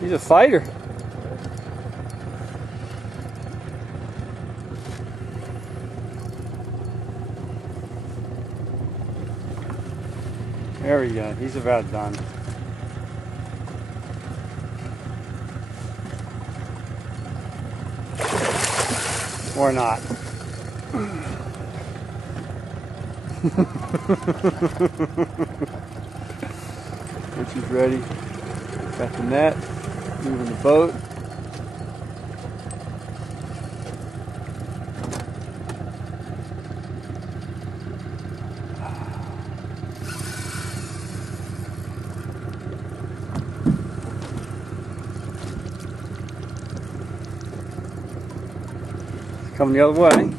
He's a fighter. There we go. He's about done. Or not. Richie's ready. Got the net. Moving the boat. Coming the other way.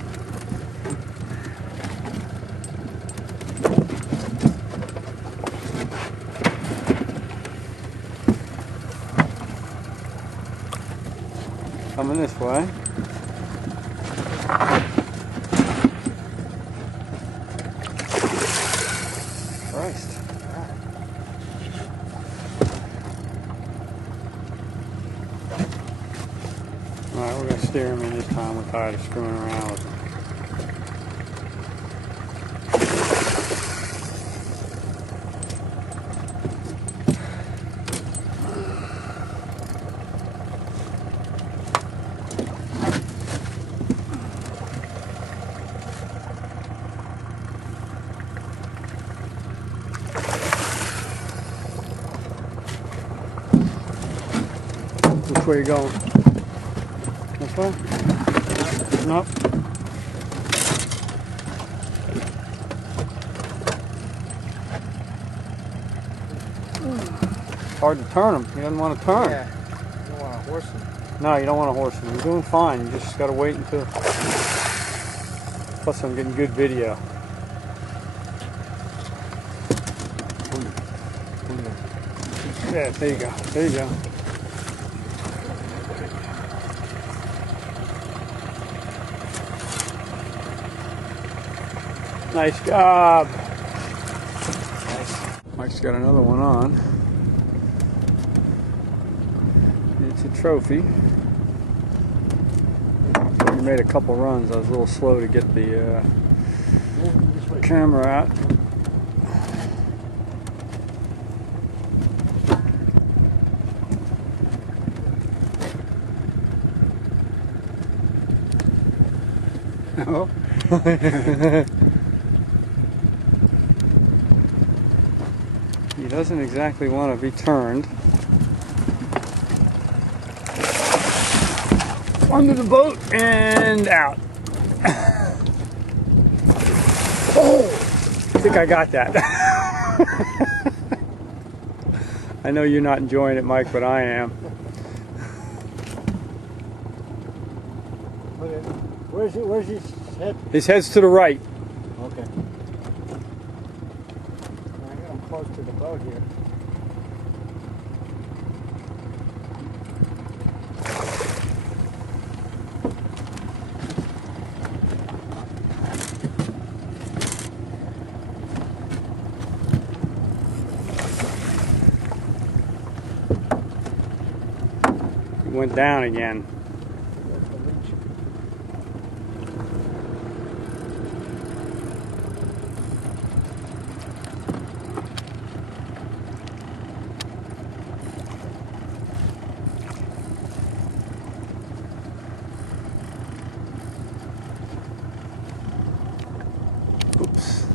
Coming this way. Christ. Alright, we're going to steer him in this time. We're tired of screwing around with him. Which way are you going? This way? Nope. It's hard to turn him. He doesn't want to turn. Yeah. You don't want to horse him. No, you don't want to horse him. You're doing fine. You just got to wait until... Plus I'm getting good video. Yeah, there you go. There you go. Nice job. Nice. Mike's got another one on. It's a trophy. We made a couple runs. I was a little slow to get the camera out. Oh. He doesn't exactly want to be turned. Under the boat and out. Oh! I think I got that. I know you're not enjoying it, Mike, but I am. Where's his head? His head's to the right. Okay. I got him close to the boat here. He went down again. Oops.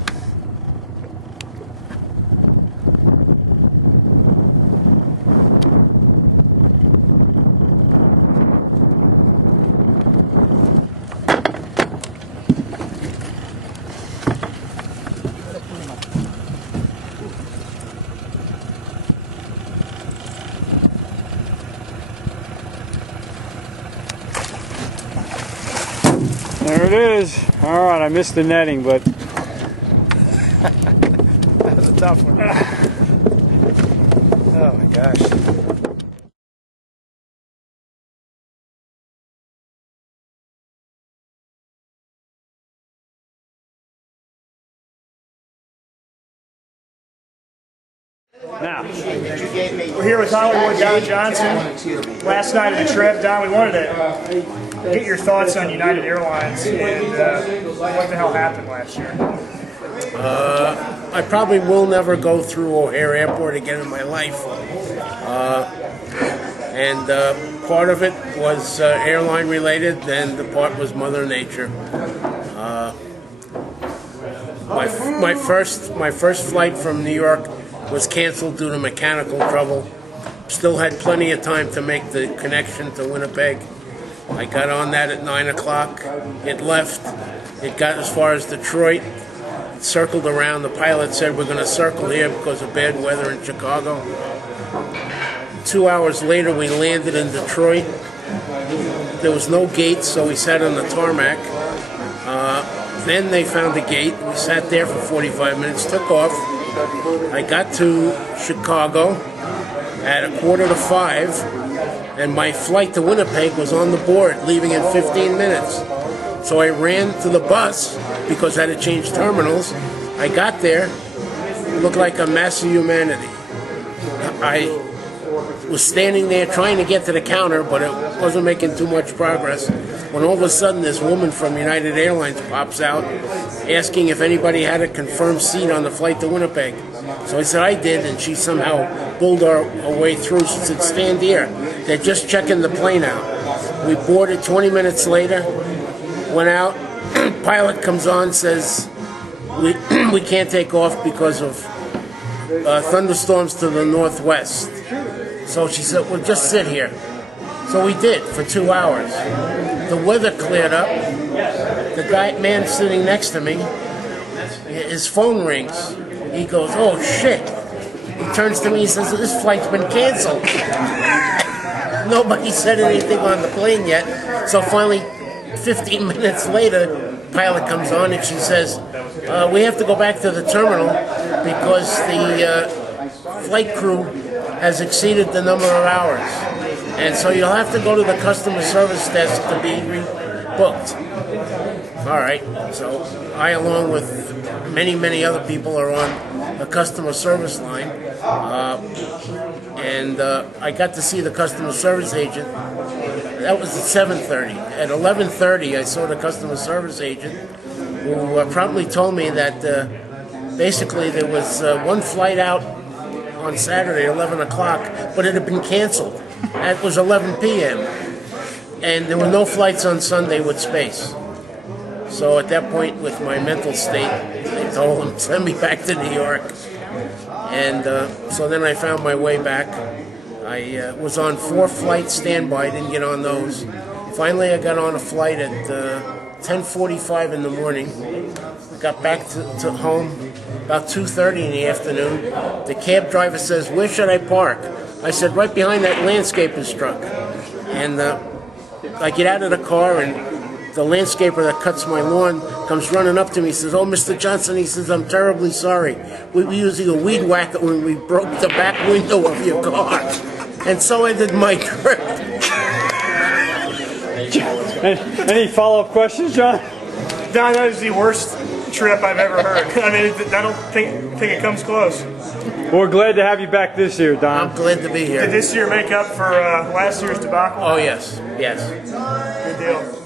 There it is. All right, I missed the netting, but That was a tough one. Oh my gosh. Now, We're here with Hollywood Don Johnson. Last night of the trip, Don, we wanted to get your thoughts on United Airlines and what the hell happened last year. I probably will never go through O'Hare Airport again in my life. Part of it was airline related, and the part was Mother Nature. My first flight from New York was canceled due to mechanical trouble. Still had plenty of time to make the connection to Winnipeg. I got on that at 9 o'clock. It left. It got as far as Detroit. It circled around. The pilot said we're going to circle here because of bad weather in Chicago. 2 hours later, we landed in Detroit. There was no gate, so we sat on the tarmac. Then they found a gate. We sat there for 45 minutes, took off. I got to Chicago at 4:45, and my flight to Winnipeg was on the board, leaving in 15 minutes. So I ran to the bus because I had to change terminals. I got there, it looked like a mass of humanity. I was standing there trying to get to the counter, but it wasn't making too much progress, when all of a sudden this woman from United Airlines pops out asking if anybody had a confirmed seat on the flight to Winnipeg. So I said I did, and she somehow bulled our way through. She said, stand here. They're just checking the plane out. We boarded 20 minutes later, went out, pilot comes on, says we can't take off because of thunderstorms to the northwest. So she said, well, just sit here. So we did for 2 hours. The weather cleared up. The man sitting next to me, his phone rings. He goes, oh shit. He turns to me, he says, this flight's been canceled. Nobody said anything on the plane yet. So finally, 15 minutes later, pilot comes on and she says, we have to go back to the terminal because the flight crew has exceeded the number of hours. And so you'll have to go to the customer service desk to be rebooked. All right. So I, along with many other people, are on the customer service line. I got to see the customer service agent. That was at 7:30. At 11:30, I saw the customer service agent, who promptly told me that basically there was one flight out on Saturday at 11 o'clock, but it had been canceled. It was 11 p.m. And there were no flights on Sunday with space. So at that point, with my mental state, I told him, send me back to New York. And so then I found my way back. I was on 4 flights standby, didn't get on those. Finally, I got on a flight at 10:45 in the morning. Got back to home about 2:30 in the afternoon. The cab driver says, where should I park? I said, right behind that landscaper's truck. And I get out of the car, and the landscaper that cuts my lawn comes running up to me. He says, oh, Mr. Johnson, he says, I'm terribly sorry. We were using a weed whacker when we broke the back window of your car. And so ended my trip. any follow-up questions, John? Don, that is the worst trip I've ever heard. I mean, I don't think it comes close. Well, we're glad to have you back this year, Don. I'm glad to be here. Did this year make up for last year's debacle? Oh, yes. Yes. Good deal.